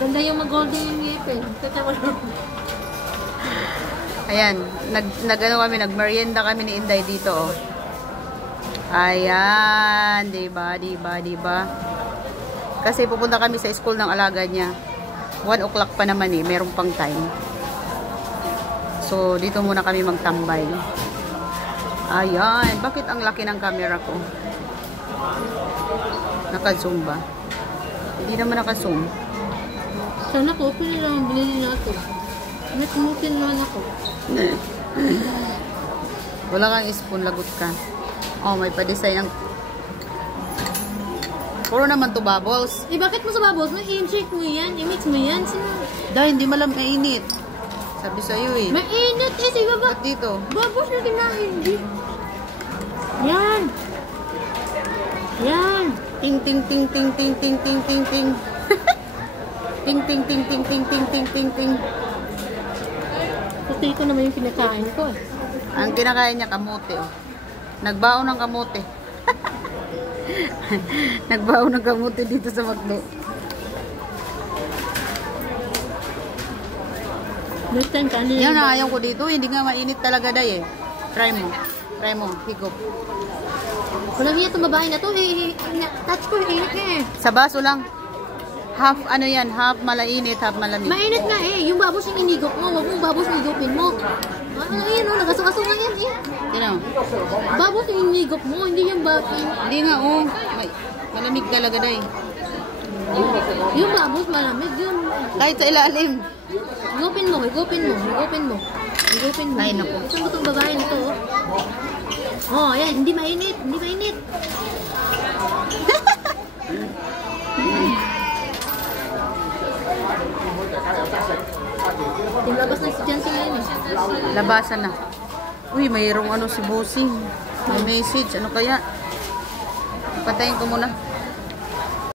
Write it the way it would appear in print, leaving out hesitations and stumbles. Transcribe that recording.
Maganda yung mag-golden yung ngipin. Ayan, nag-ano kami, nagmerienda kami ni Inday dito, oh. Ayan, diba? Kasi pupunta kami sa school ng alaga niya. 1 o'clock pa naman eh, merong pang time. So, dito muna kami magtambay. Ayan, bakit ang laki ng camera ko? Naka-zoom ba? Hindi naman naka-zoom. Sana ko, pili lang ang binili natin. May tumutin naman ako. Wala kang spoon, lagot ka. Oh, may pa-design ang... Puro naman to bubbles. Eh, bakit mo sa bubbles? I-shake mo yan, i-mix mo yan. Dahil hindi malam mainit. Sabi sa'yo eh. Mainit eh, sige ba? Ba't dito? Bubbles na kinain, di. Yan. Yan. Ting ting ting ting ting ting ting ting ting. Ting ting ting ting ting ting ting ting ting. Puti ko naman yung kinakain ko eh. Ang kinakain niya kamote, oh. Nagbaon ng kamote. Nagbaon ng kamote dito sa McDo. Next time ka Yan na, ayaw ko dito. Hindi nga mainit talaga, day eh. Try mo. Try mo. Higop. Walang iya itong babae na to eh. Touch ko, init nga eh. Sa baso lang. Half, ano yan, half malainit, half malamig. Mainit nga eh. Yung babos yung inigop mo. Huwag mong babos yung igopin mo. Ano yan o? Nagaso-aso nga yan eh. Yan o. Babos yung inigop mo. Hindi yung babos. Hindi nga oh. Malamig talaga, day. Yung babos malamig yun. Kahit sa ilalim. Igopin mo, igopin mo, igopin mo. Igopin mo. Ay, naku. Isang butong babae nito oh. Oh, ayan. Hindi mainit. Hindi mainit. Tinlabas na si Jancy ngayon eh. Labasan na. Uy, mayroong ano si Bossing. May message. Ano kaya? Patayin ko muna.